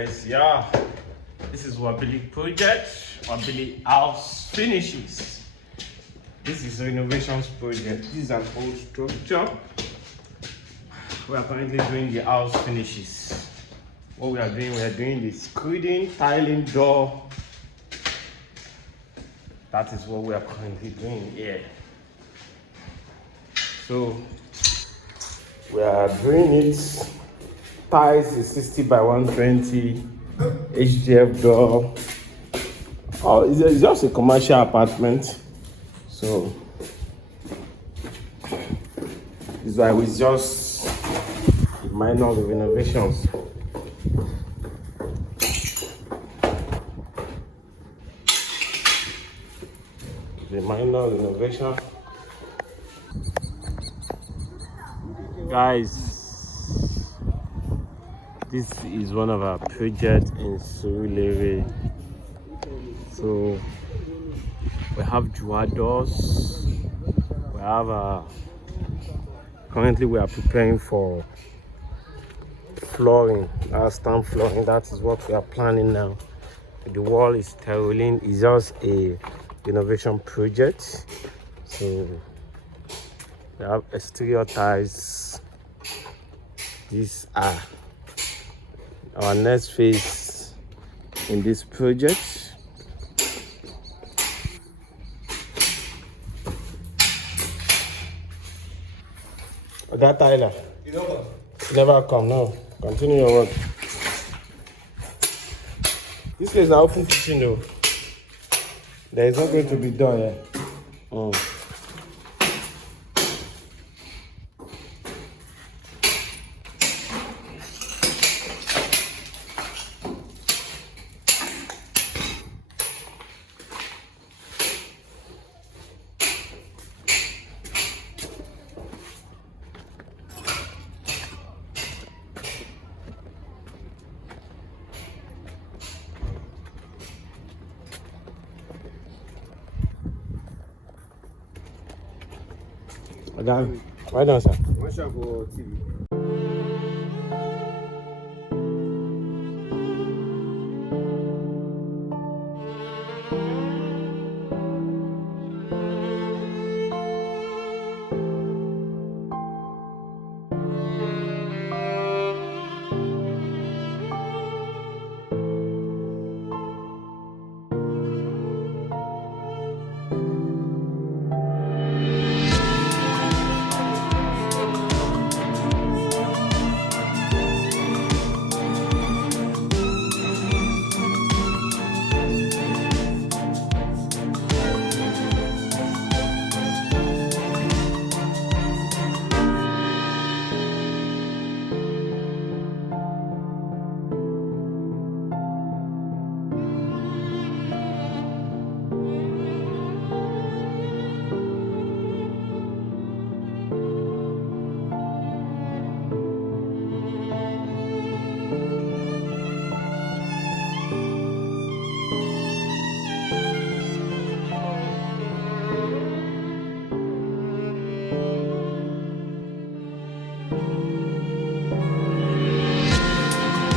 guys, yeah, this is Wabili project, Wabili house finishes. This is renovations project. This is an old structure. We are currently doing the house finishes. What we are doing the screeding, tiling, door. That is what we are currently doing here. So we are doing it. Ties is 60 by 120, HDF door. Oh, it's just a commercial apartment. So it's why we just minor renovations. The minor renovation. Guys, this is one of our projects in Surulere. So we have Jua doors. We have currently we are preparing for flooring, our stamp flooring. That is what we are planning now. The wall is sterling. It's just a renovation project. So we have exterior ties. These are our next phase in this project. That Tyler, you never come. No, continue your work. This place is an open kitchen though. There is not going to be door here. Why don't, sir? Watch out for TV.